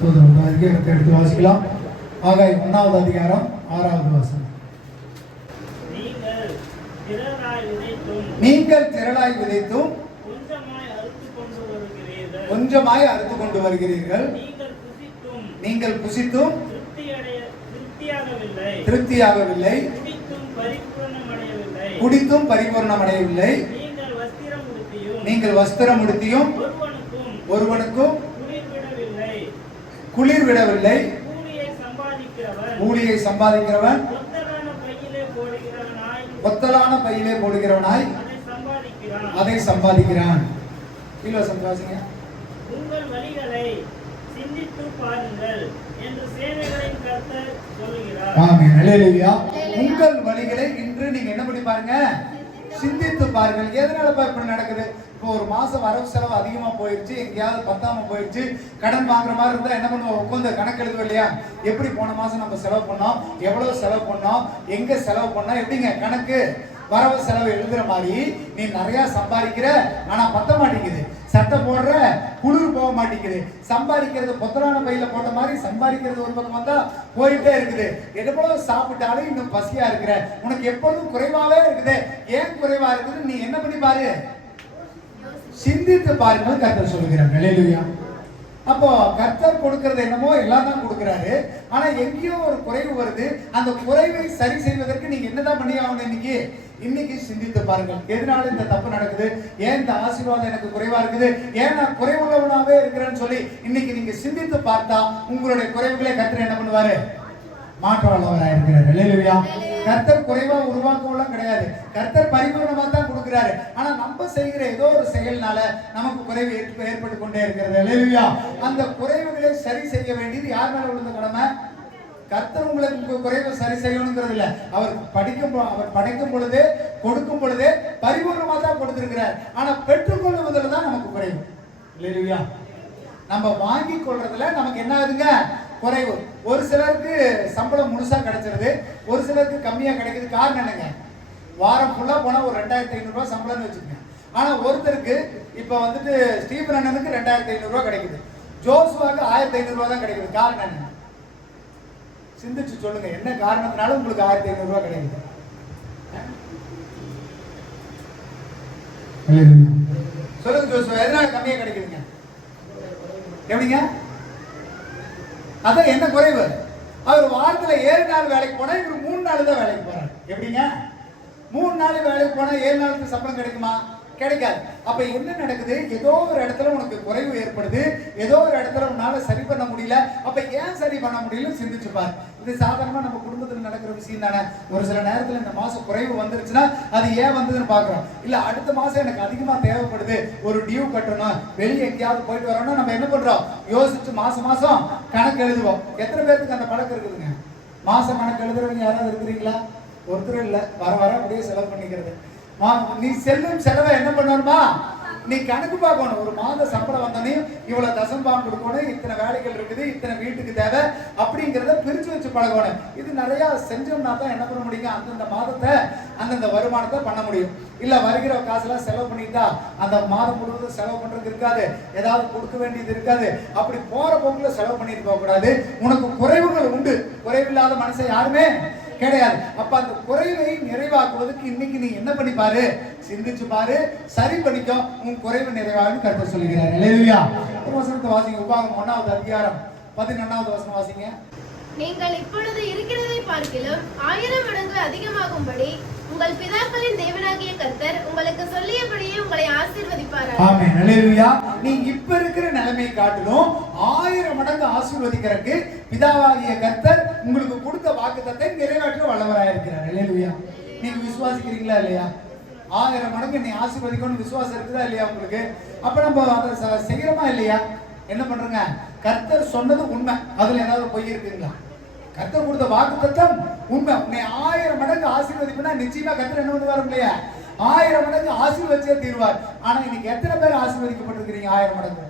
எடுத்து வாசிக்கலாம். ஆகாய் 1வது அதிகாரம் 6வது வசனம். நீங்கள் திரளாய் விதைத்தும் கொஞ்சமாய் அறுத்து கொண்டு வருகிறீர்கள். நீங்கள் புசித்தும் திருப்தியாகவில்லை, குடித்தும் பரிபூர்ணமடையவில்லை. நீங்கள் வஸ்திரம் உடுத்தியும் ஒருவனுக்கும் குளிர் விடவில்லை. கூலியை சம்பாதிக்கிறவன் கொத்தலான பையிலே போடுகிறவனாய் அதை சம்பாதிக்கிறான். உங்கள் வழிகளை சிந்தித்து பாருங்கள் என்று சேனைகளின் கர்த்தர் சொல்கிறார். ஆமென். அல்லேலூயா. உங்கள் வழிகளை இன்று நீங்க என்ன பண்ணி பாருங்க, சிந்தித்து பாருங்கள். எதனால இப்படி நடக்குது? இப்போ ஒரு மாசம் வரவு செலவு அதிகமா போயிடுச்சு, எங்கேயாவது பத்தாம போயிடுச்சு, கடன் வாங்குற மாதிரி இருந்தா என்ன பண்ணுவோம்? உட்காந்து கணக்கு எழுதுவோம் இல்லையா? எப்படி போன மாசம் நம்ம செலவு பண்ணோம், எவ்வளவு செலவு பண்ணோம், எங்க செலவு பண்ணோம், எப்படிங்க கணக்கு வரவு செலவு எழுதுற மாதிரி நீ நிறைய சம்பாதிக்கிற, ஆனா பத்த மாட்டேங்குது. சட்டை போடுற, குளிர் போக மாட்டேங்குது. சம்பாதிக்கிறது பொத்தலான பையில போட்ட மாதிரி சம்பாதிக்கிறது ஒரு பக்கம் வந்தா போயிட்டே இருக்குது. எவ்வளவு சாப்பிட்டாலும் இன்னும் பசியா இருக்கிற, உனக்கு எப்பொழுதும் குறைவாவே இருக்குது. ஏன் குறைவா இருக்குது? நீ என்ன பண்ணி பாரு, சிந்தித்து பாருங்கள் கர்த்தர் சொல்லுகிறார். அல்லேலூயா. அப்போ கர்த்தர் கொடுக்கிறது என்னமோ எல்லாம் தான் கொடுக்கிறாரு. ஆனா எங்கேயோ ஒரு குறைவு வருது. அந்த குறைவை சரி செய்வதற்கு நீங்க என்னதான் பண்ணி ஆகணும்? இன்னைக்கு சிந்தித்து பாருங்கள். எதனால இந்த தப்பு நடக்குது? ஏன் இந்த ஆசீர்வாதம் எனக்கு குறைவா இருக்குது? ஏன் நான் குறைவுள்ளவனாவே இருக்கிறேன்னு சொல்லி இன்னைக்கு நீங்க சிந்தித்து பார்த்தா உங்களுடைய குறைவுகளை கர்த்தர் என்ன பண்ணுவாரு? மாற்றவல்லவராக இருக்கிறார். அல்லேலூயா. கர்த்தர் குறைவா உருவாக்கலாம் கிடையாது. கர்த்தர் பரிபூர்ணமா தான் கொடுக்கிறாரு. ஆனா நம்ம செய்கிற ஏதோ ஒரு செயல்னால நமக்கு குறைவு ஏற்பட்டு கொண்டே இருக்கிறது. அல்லேலூயா. அந்த குறைவுகளை சரி செய்ய வேண்டியது யார் மேல விழுந்த கடமை? கர்த்தர் உங்களுக்கு குறைவை சரி செய்யணுங்கிறது இல்ல. அவர் படைக்கும் பொழுதே கொடுக்கும் பொழுதே பரிபூர்ணமா தான் கொடுத்திருக்கிறார். ஆனா பெற்றுக்கொள்வதில் தான் நமக்கு குறைவு. அல்லேலூயா. நம்ம வாங்கி கொள்றதுல நமக்கு என்ன ஆகுதுங்க? குறைவு. ஒரு சிலருக்கு சம்பளம் முழுசா கிடைச்சிருது, ஒரு சிலருக்கு கம்மியா கிடைக்குது. காரணம் என்னங்க? வாரம் ஃபுல்லா போனா ஒரு 2500 ரூபாய் சம்பளம்னு வச்சுக்கோங்க. ஆனா ஒருத்தருக்கு இப்ப வந்துட்டு ஸ்டீபன் அண்ணனுக்கு 2500 ரூபாய் கிடைக்குது, ஜோசுவாக்கு 1500 ரூபாய் தான் கிடைக்குது. காரணம் என்ன? சிந்திச்சு சொல்லுங்க. என்ன காரணத்தினால உங்களுக்கு 1500 ரூபாய் கிடைக்குது? சொல்லுங்க ஜோசுவா, எதனால கம்மியா கிடைக்குதுங்க? எப்படிங்க? அதான் என்ன குறைவு? அவர் வாரத்துல 7 நாள் வேலைக்கு போனா இவர் 3 நாள் தான் வேலைக்கு போறாரு. எப்படிங்க? 3 நாள் வேலைக்கு போனா 7 நாளுக்கு சம்பளம் கிடைக்குமா? கிடைக்காது. அப்ப என்ன நடக்குது? ஏதோ ஒரு இடத்துல உனக்கு குறைவு ஏற்படுது, ஏதோ ஒரு இடத்துல உன்னால சரி பண்ண முடியல. அப்ப ஏன் சரி பண்ண முடியல சிந்திச்சு பாரு. இது சாதாரணமா நம்ம குடும்பத்துல நடக்கிற விஷயம் தானே. ஒரு சில நேரத்துல இந்த மாசம் குறைவு வந்துருச்சுன்னா அது ஏன் வந்ததுன்னு பாக்குறோம். இல்ல அடுத்த மாசம் எனக்கு அதிகமா தேவைப்படுது, ஒரு டியூ கட்டணும், வெளியே எங்கேயாவது போயிட்டு வரோம்னா நம்ம என்ன பண்றோம்? யோசிச்சு மாசம் மாசம் கணக்கு எழுதுவோம். எத்தனை பேருக்கு அந்த பழக்கம் இருக்குதுங்க? மாசம் கணக்கு எழுதுறவங்க யாராவது இருக்கிறீங்களா? ஒருத்தரும் இல்ல. வர வர அப்படியே செலவு பண்ணிக்கிறது. நீ செல்லும் செலவை என்ன பண்ணணுமா? நீ கணக்கு பார்க்கணும். ஒரு மாத சம்பளம் வந்தோடனே இவ்வளவு தசம்பாகம் கொடுக்கணும், இத்தனை வேலைகள் இருக்குது, இத்தனை வீட்டுக்கு தேவை அப்படிங்கிறத பிரிச்சு வச்சு பழகணும். இது நிறைய செஞ்சோம்னா தான் என்ன பண்ண முடியும்? அந்தந்த மாதத்தை அந்தந்த வருமானத்தை பண்ண முடியும். இல்ல வருகிற காசுலாம் செலவு பண்ணிட்டா அந்த மாதம் முழுவதும் செலவு பண்றதுக்கு இருக்காது, ஏதாவது கொடுக்க வேண்டியது இருக்காது. அப்படி போற போக்குல செலவு பண்ணிட்டு போக கூடாது. உனக்கு குறைவுகள் உண்டு, குறைவில்லாத மனுஷன் யாருமே கிடையாது. அப்ப அந்த குறைவை நிறைவாக்குவதற்கு இன்னைக்கு நீ என்ன பண்ணி பாரு, சிந்திச்சு பாரு, சரி பண்ணிக்கோ, உன் குறைவு நிறைவாகும் கர்த்தர் சொல்லுகிறார். அல்லேலூயா. வசனத்தை வாசிங்க. உபாகமம் 1வது அதிகாரம் 11வது வசனம் வாசிங்க. நீங்கள் இப்பொழுது இருக்கிறதை பார்க்கிலும் 1000 மடங்கு அதிகமாகும்படி உங்கள் பிதாக்களின் தேவனாகிய கர்த்தர் உங்களுக்கு சொல்லியபடியே உங்களை ஆசீர்வதிப்பாராக. ஆமென். அல்லேலூயா. நீ இப்ப இருக்கிற நிலைமையை காட்டிலும் 1000 மடங்கு ஆசீர்வதிக்கிறதுக்கு பிதாவாகிய கர்த்தர் உங்களுக்கு கொடுத்த வாக்குத்தத்தை நிறைவேற்ற வல்லவராக இருக்கிறார். அல்லேலூயா. நீங்க விசுவாசிக்கிறீங்களா இல்லையா? 1000 மடங்கு நீ ஆசீர்வதிக்கணும்னு விசுவாசம் இருக்குதா இல்லையா உங்களுக்கு? அப்ப நம்ம அதை செய்யறோமா இல்லையா? என்ன பண்றோங்க? கர்த்தர் சொன்னது உண்மை, அதுல ஏதாவது பொய் இருக்குங்களா? கர்த்தர் கொடுத்த வாக்குத்தத்தம் உண்மை. உன்னை 1000 மடங்கு ஆசீர்வதிப்புனா நிச்சயமா கர்த்தர் என்ன பண்ணுவார் இல்லையா? 1000 மடங்கு ஆசீர்வதிச்சே தீர்வார். ஆனா இன்னைக்கு எத்தனை பேர் ஆசீர்வதிக்கப்பட்டிருக்கிறீங்க? 1000 மடங்கு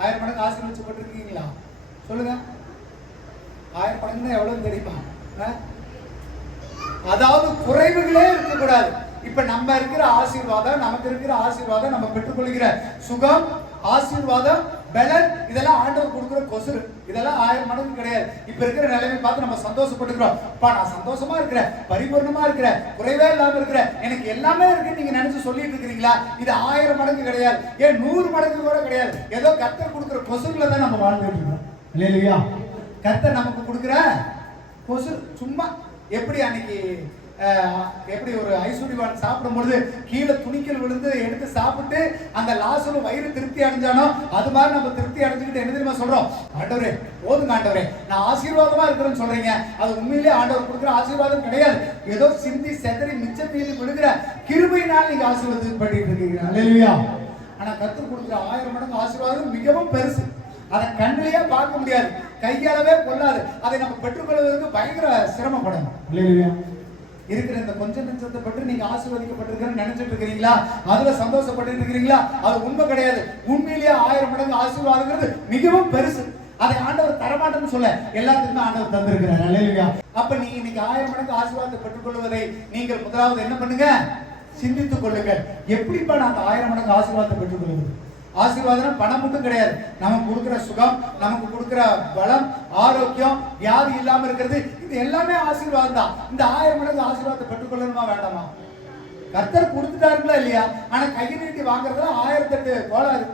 1000 மடங்கு ஆசீர்வதிக்கப்பட்டிருக்கீங்களா? சொல்லுங்க. 1000 மடங்குன்னா எவ்வளவு தெரியுமா? அதாவது குறைவுகளே இருக்க கூடாது. இப்ப நம்ம இருக்கிற ஆசீர்வாதம், நமக்கு இருக்கிற ஆசீர்வாதம், நம்ம பெற்றுக்கொள்கிற சுகம், ஆசீர்வாதம், பலன், இதெல்லாம் ஆண்டவர் கொடுக்குற கொசுறு. இதெல்லாம் 1000 மடங்கு கிடையாது. இப்ப இருக்கிற நிலைமை பார்த்து நம்ம சந்தோஷப்பட்டுக்கிறோம். அப்பா நான் சந்தோஷமா இருக்கிறேன், பரிபூர்ணமா இருக்கிறேன், குறைவே இல்லாம இருக்கிறேன், எனக்கு எல்லாமே இருக்கு நீங்க நினைச்சு சொல்லிட்டு இருக்கிறீங்களா? இது 1000 மடங்கு கிடையாது, ஏன் 100 மடங்கு கூட கிடையாது. ஏதோ கர்த்தர் கொடுக்குற கொசுகளை தான் நம்ம வாழ்ந்துட்டு இருக்கோம். இல்லையா? கர்த்தர் நமக்கு கொடுக்குற கொசு சும்மா எப்படி அன்னைக்கு எப்படி ஒரு ஐஸ்வர்யவான் சாப்பிடும் பொழுது கீழே துணிக்கல் விழுந்து எடுத்து சாப்பிட்டு அந்த லாசரு வயிறு திருப்தி அடைஞ்சானோ அது மாதிரி நம்ம திருப்தி அடைஞ்சுக்கிட்டு என்ன தெரியுமா சொல்றோம்? ஆண்டவரே போதுங்க ஆண்டவரே, நான் ஆசீர்வாதமா இருக்கிறேன்னு சொல்றீங்க. அது உண்மையிலேயே ஆண்டவர் கொடுக்குற ஆசீர்வாதம் கிடையாது. ஏதோ சிந்தி செதறி மிச்சம் மீறி விழுகிற கிருபையினால் நீங்க ஆசீர்வாதப்பட்டு இருக்கீங்க. அல்லேலூயா. ஆனா கர்த்தர் கொடுக்குற 1000 மடங்கு ஆசீர்வாதம் மிகவும் பெருசு. அதை கண்ணிலேயே பார்க்க முடியாது, கையாலவே கொள்ளாது. அதை நம்ம பெற்றுக்கொள்வதற்கு பயங்கர சிரமப்படணும். அல்லேலூயா. இருக்கிற இந்த கொஞ்சம் நெஞ்சத்தை பற்றி நீங்க ஆசீர்வதிக்கப்பட்டிருக்கிறேன்னு நினைச்சிட்டு இருக்கிறீங்களா? அதுல சந்தோஷப்பட்டு இருக்கிறீங்களா? அது உண்மை கிடையாது. உண்மையிலேயே 1000 மடங்கு ஆசீர்வாதங்கிறது மிகவும் பெருசு. அதை ஆண்டவர் தரமாட்டேன்னு சொல்ல எல்லாத்துக்குமே ஆண்டவர் தந்திருக்கிறார். அல்லேலூயா. அப்ப நீங்க இன்னைக்கு 1000 மடங்கு ஆசீர்வாதத்தை பெற்றுக்கொள்வதை நீங்கள் முதலாவது என்ன பண்ணுங்க? சிந்தித்துக் கொள்ளுங்கள். எப்படிப்பா நான் அந்த 1000 மடங்கு ஆசீர்வாதத்தை பெற்றுக்கொள்வது? ஆசீர்வாதம் பணம் மட்டும் கிடையாது. நமக்கு கொடுக்கிற சுகம், நமக்கு கொடுக்கிற பலம், ஆரோக்கியம், வியாதி இல்லாம இருக்கிறது, இது எல்லாமே ஆசீர்வாதம் தான். இந்த 1000 மடங்கு ஆசீர்வாதத்தை பெற்றுக்கொள்ளணுமா வேண்டாமா? கர்த்தர் கொடுத்துட்டாருங்களா இல்லையா? ஆனா கையை நீட்டி வாங்குறதுல 1008 கோளாறு,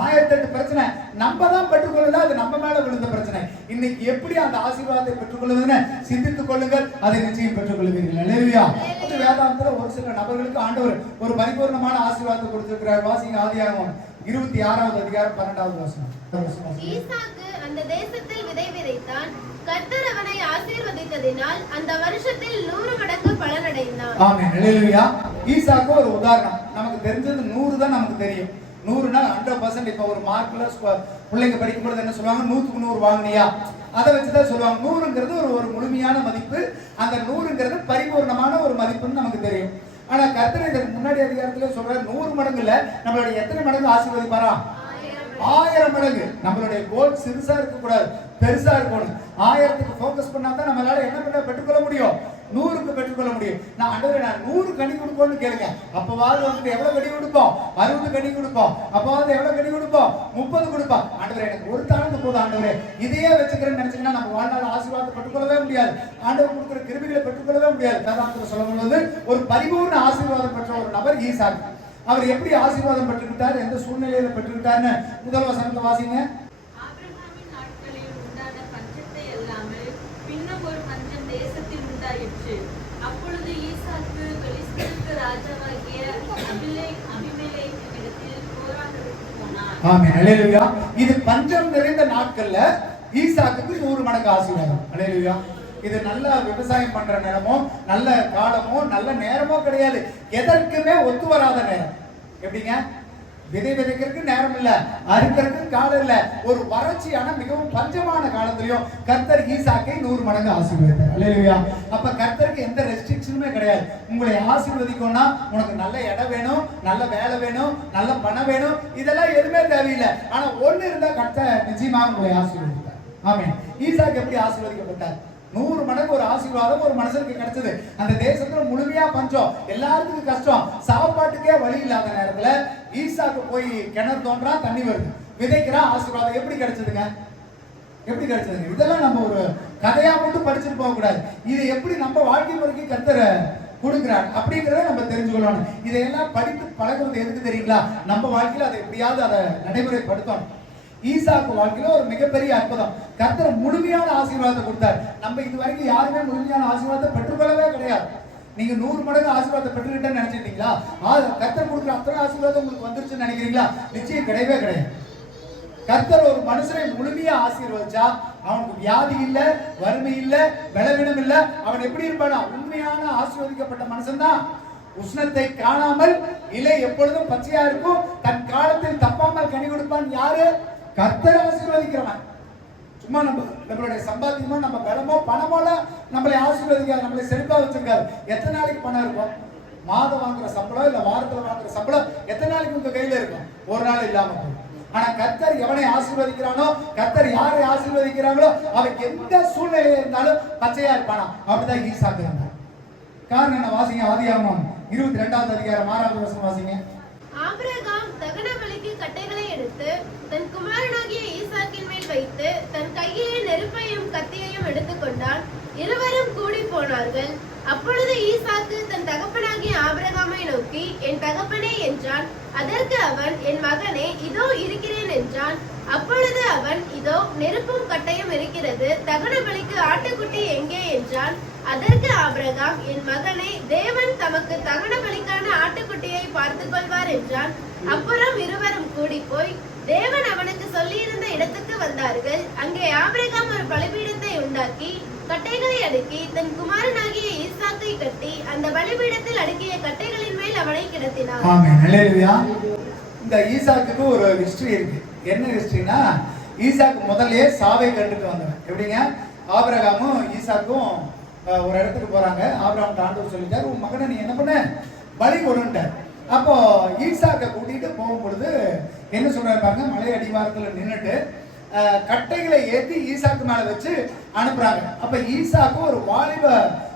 1008 பிரச்சனை. நம்ம தான் பெற்றுக்கொள்ளல, அது நம்ம மேல விழுந்த பிரச்சனை. இன்னைக்கு எப்படி அந்த ஆசீர்வாதத்தை பெற்றுக்கொள்வதுன்னு சிந்தித்துக் கொள்ளுங்கள். அதை நிச்சயம் பெற்றுக்கொள்வீர்கள். அல்லேலூயா. வேதாந்தத்துல ஒரு சில நபர்களுக்கு ஆண்டவர் ஒரு பரிபூர்ணமான ஆசீர்வாதத்தை கொடுத்திருக்கிறார். வாசிங்க ஆதியாகமம் 26வது அதிகாரம் 12வது வசனம். ஈசாக்கு அந்த தேசத்தில் விதை விதைத்தான். கர்த்தர் அவனை ஆசீர்வதித்ததினால் அந்த வருஷத்தில் 100 மடங்கு பலனடைந்தான். ஆமென். அல்லேலூயா. ஈசாக்கு ஒரு உதாரணம். நமக்கு தெரிஞ்சது 100 தான் நமக்கு தெரியும். 100னா 100%. இப்ப ஒரு மார்க்ல பிள்ளைங்க படிக்கும் பொழுது என்ன சொல்லுவாங்க? 100க்கு 100 வாங்கினியா, அதை வச்சுதான் சொல்லுவாங்க. 100ங்கிறது ஒரு முழுமையான மதிப்பு. அந்த 100ங்கிறது பரிபூர்ணமான ஒரு மதிப்புன்னு நமக்கு தெரியும். ஆனா கர்த்தர் இதற்கு முன்னாடி அதிகாரத்திலே சொல்ற 100 மடங்கு இல்ல, நம்மளுடைய எத்தனை மடங்கு ஆசீர்வதிப்பாரா? 1000 மடங்கு. நம்மளுடைய கோல் சிறுசா இருக்க கூடாது, பெருசா இருக்கணும். 1000க்கு ஃபோக்கஸ் பண்ணா தான் நம்மளால என்ன பண்ண பெற்றுக்கொள்ள முடியும்? 100க்கு பெற்றுக்கொள்ள முடியும். நான் ஆண்டவரே நான் 100 கனி கொடுப்போம்னு கேளுங்க. அப்பவாது வந்துட்டு எவ்வளவு கனி கொடுப்போம்? 60 கனி கொடுப்போம். அப்பவாது எவ்வளவு கனி கொடுப்போம்? 30 கொடுப்போம். ஆண்டவரே எனக்கு ஒரு தாளந்து போதும் ஆண்டவரே, இதையே வச்சுக்கிறேன்னு நினைச்சீங்கன்னா நம்ம வாழ்நாள் ஆசீர்வாதத்தை பெற்றுக்கொள்ளவே முடியாது. ஆண்டவர் கொடுக்கிற கிருபைகளை பெற்றுக்கொள்ளவே முடியாது. வேதாந்தத்துல சொல்லும்போது ஒரு பரிபூர்ண ஆசீர்வாதம் பெற்ற ஒரு நபர் ஈசாக்கு. அவர் எப்படி ஆசீர்வாதம் பெற்றுக்கிட்டார், எந்த சூழ்நிலையில பெற்றுக்கிட்டார்னு முதல் வசனத்தை வாசிங்க. ஆபிரகாமின் நாட்களில் உண்டான பஞ்சத்தை அல்லாமல் பின்னும் ஒரு பஞ்சம் தேசத்தில் உண்டாயிற்று. அப்பொழுது ஈசாக்கு பெலிஸ்தருக்கு ராஜாவாகிய அபிமெலேக்கிடத்தில் போராடுவதற்கு போனான். ஆமென். அல்லேலூயா. இது பஞ்சம் நிறைந்த நாட்கள்ல ஈசாக்குக்கு 100 மடங்கு ஆசீர்வாதம். அல்லேலூயா. இது நல்ல விவசாயம் பண்ற நேரமோ, நல்ல காலமோ, நல்ல நேரமோ கிடையாது. எதற்குமே ஒத்து வராத நேரம். எப்படிங்க? விதை விதைக்கிறதுக்கு நேரம் இல்ல, அறுக்கிறதுக்கு காலம் இல்ல. ஒரு வறட்சியான மிகவும் பஞ்சமான காலத்திலையும் கர்த்தர் ஈசாக்கை 100 மடங்கு ஆசீர்வதித்தார். அல்லேலூயா. அப்ப கர்த்தருக்கு எந்த ரெஸ்ட்ரிக்ஷனுமே கிடையாது. உங்களை ஆசீர்வதிக்கணும்னா உனக்கு நல்ல இடம் வேணும், நல்ல வேலை வேணும், நல்ல பணம் வேணும், இதெல்லாம் எதுவுமே தேவையில்லை. ஆனா ஒண்ணு இருந்தா கர்த்தர் நிச்சயமாக உங்களை ஆசீர்வதித்தார். ஆமென். ஈசாக்கு எப்படி ஆசீர்வதிக்கப்பட்டார்? 100 மடங்கு ஒரு ஆசீர்வாதம் ஒரு மனுஷனுக்கு கிடைச்சது. அந்த தேசத்துல முழுமையா பஞ்சம், எல்லாருக்கும் கஷ்டம், சாப்பாட்டுக்கே வழி இல்லாத நேரத்துல ஈசாக்கு போய் கிணறு தோன்றா, தண்ணி வருது, விதைக்கிறா, ஆசீர்வாதம் எப்படி கிடைச்சதுங்க? எப்படி கிடைச்சதுங்க? இதெல்லாம் நம்ம ஒரு கதையா மட்டும் படிச்சுட்டு போக கூடாது. இது எப்படி நம்ம வாழ்க்கை முறைக்கு கர்த்தர் கொடுக்கிறார் அப்படிங்கிறத நம்ம தெரிஞ்சுக்கணும். இதையெல்லாம் படித்து பழகுறது எதுக்கு தெரியுங்களா? நம்ம வாழ்க்கையில அதை எப்படியாவது அதை நடைமுறைப்படுத்தணும். ஈசாக்கு வாழ்க்கையில ஒரு மிகப்பெரிய அற்புதம். கர்த்தர் முழுமையான ஆசீர்வாதத்தை கொடுத்தார். நம்ம இது வரைக்கும் யாருமே முழுமையான ஆசீர்வாதத்தை பெற்றுக்கொள்ளவே கிடையாது. நீங்க 100 மடங்கு ஆசீர்வாதத்தை பெற்றுக்கிட்டேன்னு நினைச்சிட்டீங்களா? கர்த்தர் கொடுக்குற அத்தனை ஆசீர்வாதம் உங்களுக்கு வந்துருச்சுன்னு நினைக்கிறீங்களா? நிச்சயம் கிடையவே கிடையாது. கர்த்தர் ஒரு மனுஷனை முழுமையா ஆசீர்வதிச்சா அவனுக்கு வியாதி இல்ல, வறுமை இல்ல, பலவீனம் இல்ல. அவன் எப்படி இருப்பானா? உண்மையான ஆசீர்வதிக்கப்பட்ட மனுஷன் தான். உஷ்ணத்தை காணாமல் இலை எப்பொழுதும் பச்சையா இருக்கும், தன் காலத்தில் தப்பாமல் கனி கொடுப்பான். யாரு? கர்த்தர் ஆசீர்வதிக்கிறவன். சும்மா நம்மளுடைய சம்பாத்தியமோ, நம்ம பலமோ, பணமோல நம்மளை ஆசீர்வதிக்காது, நம்மளை செழிப்பா வச்சிருக்காது. எத்தனை நாளைக்கு பணம் இருக்கும்? மாதம் வாங்குற சம்பளம் இல்ல வாரத்துல வாங்குற சம்பளம் எத்தனை நாளைக்கு உங்க கையில இருக்கும்? ஒரு நாள் இல்லாம போகும். ஆனா கர்த்தர் எவனை ஆசீர்வதிக்கிறானோ, கர்த்தர் யாரை ஆசீர்வதிக்கிறாங்களோ அவன் எந்த சூழ்நிலையில இருந்தாலும் பச்சையா இருப்பானா. அப்படிதான் ஈசாக்கு இருந்தார். காரணம் என்ன? வாசிங்க ஆதியாகமம் 22வது அதிகாரம் 6வது வசனம் வாசிங்க. ஆபிரகாம் தகன பலிக்கு கட்டைகளை எடுத்து தன் குமாரனாகிய ஈசாக்கின் மேல் வைத்து தன் கையிலே நெருப்பையும் கத்தியையும் எடுத்துக்கொண்டான். இருவரும் கூடி போனார்கள். அப்பொழுது ஈசாக்கு தன் தகப்பனாகிய ஆபிரகாமை நோக்கி, என் தகப்பனே என்றான். அதற்கு அவன், என் மகனே, இதோ இருக்கிறேன் என்றான். அப்பொழுது அவன், இதோ நெருப்பும் கட்டையும் இருக்கிறது, தகன பலிக்கு ஆட்டுக்குட்டி எங்கே என்றான். அதற்கு ஆபிரகாம், என் மகனே, தேவன் தமக்கு தகன பலிக்கான ஆட்டுக்குட்டியை பார்த்துக் கொள்வார் என்றான். அப்புறம் இருவரும் கூடி போய் தேவன் அவனுக்கு சொல்லியிருந்த இடத்துக்கு வந்தார்கள். அங்கே ஆபிரகாம் ஒரு பலிபீடத்தை உண்டாக்கி கட்டைகளை அடுக்கி தன் குமாரனாகிய ஈசாக்கை கட்டி அந்த பலிபீடத்தில் அடுக்கிய கட்டைகளின் மேல் அவனை கிடத்தினார். ஆமென். ஹல்லேலூயா. இந்த ஈசாக்குக்கு ஒரு ஹிஸ்டரி இருக்கு. என்ன ஹிஸ்டரினா, ஈசாக்கு முதல்லயே சாவை கண்டுட்டு வந்தவன். எப்படிங்க? ஆபிரகாமும் ஈசாக்கும் ஒரு இடத்துக்கு போறாங்க. ஆபிரகாம் ஆண்டவர் சொல்லிட்டார், உன் மகனை நீ என்ன பண்ண, பலி கொடுன்ட்டார். அப்போ ஈசாக்கை கூட்டிட்டு போகும் பொழுது என்ன சொல்றாரு பாருங்க, மலை அடிவாரத்துல நின்றுட்டு கட்டைகளை ஏற்றி ஈசாக்கு மேல வச்சு அனுப்புறாங்க. அப்ப ஈசாக்கு ஒரு வாலிப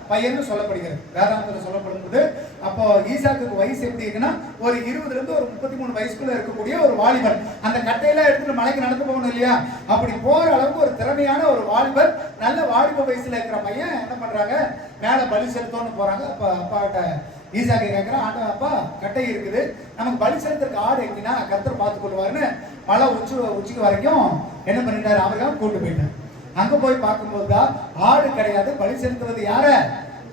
பையன் சொல்லப்படுகிறது, வேதாந்தத்தில் சொல்லப்படும் போது. அப்போ ஈசாக்கு வயசு எப்படி இருக்குன்னா, ஒரு 20 இருந்து ஒரு 33 வயசுக்குள்ள இருக்கக்கூடிய ஒரு வாலிபர். அந்த கட்டையெல்லாம் எடுத்துட்டு மலைக்கு நடந்து போகணும் இல்லையா, அப்படி போற அளவுக்கு ஒரு திறமையான ஒரு வாலிபர், நல்ல வாலிப வயசுல இருக்கிற பையன் என்ன பண்றாங்க, மேல பலி செலுத்தோன்னு போறாங்க. அப்ப அப்பா கிட்ட ஈசாக்கு கேட்கிறான், ஆண்டா அப்பா கட்டை இருக்குது, நமக்கு பலி செலுத்துறதுக்கு ஆடு எங்கன்னா கர்த்தர் பார்த்து கொள்வாருன்னு மலை உச்சிக்கு வரைக்கும் என்ன பண்ணிட்டாரு, அவர்கள் கூட்டு போயிட்டார். அங்க போய் பார்க்கும்போது தான் ஆடு கிடையாது, பலி செலுத்துவது யார,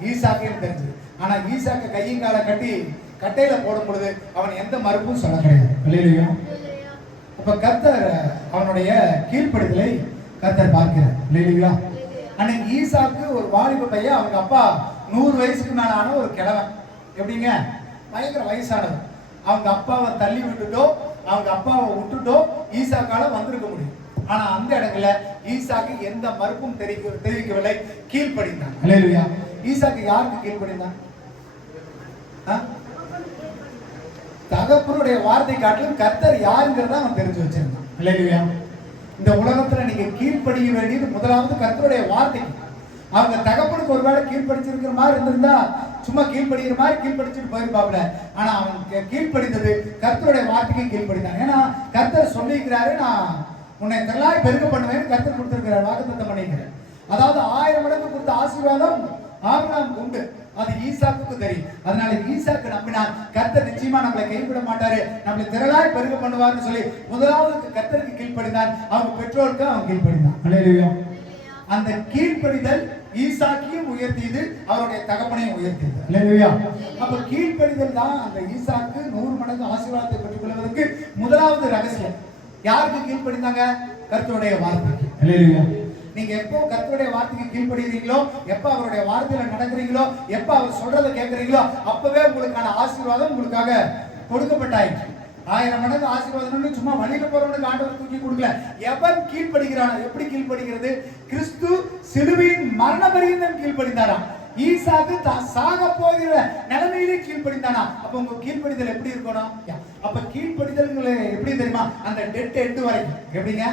ஈசாக்குன்னு தெரிஞ்சது. ஆனா ஈசாக்கு கையும் காலை கட்டி கட்டையில போடும் பொழுது அவன் எந்த மறுப்பும் சொல்ல கிடையாது. இல்லையா? அப்ப கர்த்தர் அவனுடைய கீழ்ப்படிதலை கர்த்தர் பார்க்கிறார். இல்லையா? அன்னைக்கு ஈசாக்கு ஒரு வாலிப பையன், அவங்க அப்பா 100 வயசுக்கு மேல ஆன ஒரு கிழவன். எப்படிங்க? பயங்கர வயசானவர். அவங்க அப்பாவை தள்ளி விட்டுட்டோ அவங்க அப்பாவை விட்டுட்டோ ஈசாக்கால வந்திருக்க முடியும். ஆனா அந்த இடத்துல ஈசாக்கு எந்த மறுப்பும் தெரிவிக்கவில்லை, கீழ்ப்படிந்தான். அல்லேலூயா. ஈசாக்கு யாருக்கு கீழ்ப்படிந்தான்? தகப்பனுடைய வார்த்தை காட்டிலும் கர்த்தர் யாருங்கிறத அவன் தெரிஞ்சு வச்சிருந்தான். அல்லேலூயா. இந்த உலகத்துல நீங்க கீழ்ப்படிய வேண்டியது முதலாவது கர்த்தருடைய வார்த்தைக்கு. அவங்க தகப்பனுக்கு ஒருவேளை கீழ்ப்படிச்சிருக்கிற மாதிரி இருந்திருந்தா சும்மா கீழ்படுகிற மாதிரி கீழ்படிச்சுட்டு போயிருப்பாப்ல. ஆனா அவன் கீழ்ப்படிந்தது கர்த்தருடைய வார்த்தைக்கு கீழ்ப்படிந்தான். ஏன்னா கர்த்தர் சொல்லியிருக்கிறாரு, நான் உன்னை திரளாய் பெருக பண்ணுவேன்னு கர்த்தர் கொடுத்திருக்கிறார், வாக்குத்தத்தம் பண்ணியிருக்கிறேன். அதாவது 1000 மடங்கு கொடுத்த ஆசீர்வாதம் ஆபிரகாமுக்கு உண்டு, அது ஈசாக்குக்கு தெரியும். அதனால ஈசாக்கு நம்பினான், கர்த்தர் நிச்சயமா நம்மளை கைவிட மாட்டாரு, நம்மளை திரளாய் பெருக பண்ணுவார்னு சொல்லி முதலாவது கர்த்தருக்கு கீழ்ப்படிந்தான். அவங்க பெற்றோருக்கு அவன் கீழ்ப்படிந்தான். அல்லேலூயா. அந்த கீழ்ப்படிதல் ஈசாக்கையும் உயர்த்தியது, அவருடைய தகப்பனையும் உயர்த்தியது. அல்லேலூயா. அப்ப கீழ்ப்படிதல் தான் அந்த ஈசாக்கு 100 மடங்கு ஆசீர்வாதத்தை பெற்றுக் கொள்வதற்கு முதலாவது ரகசியம். யாருக்கு கீழ்ப்படிந்தாங்க? கர்த்தருடைய வார்த்தைக்கு. அல்லேலூயா. நீங்க எப்போ கர்த்தருடைய வார்த்தைக்கு கீழ்ப்படுகிறீங்களோ, எப்ப அவருடைய வார்த்தையில நடக்கிறீங்களோ, எப்ப அவர் சொல்றதை கேட்கறீங்களோ, அப்பவே உங்களுக்கான ஆசீர்வாதம் உங்களுக்காக கொடுக்கப்பட்டாயிற்று. 1000 மடங்கு ஆசீர்வாதம் சும்மா வழியில போறவனுக்கு ஆண்டவர் தூக்கி கொடுக்கல. எவன் கீழ்ப்படுகிறானோ, எப்படி கீழ்ப்படுகிறது? கிறிஸ்து சிலுவையின் மரண பரியந்தம் கீழ்ப்படிந்தாராம். ஈசாக்கு தான் சாக போகிற நிலைமையிலே கீழ்ப்படிந்தானா. அப்ப உங்க கீழ்ப்படிதல் எப்படி இருக்கணும்? அப்ப கீழ்ப்படிதல் எப்படி தெரியுமா? அந்த டெட் எண்டு வரைக்கும். எப்படிங்க?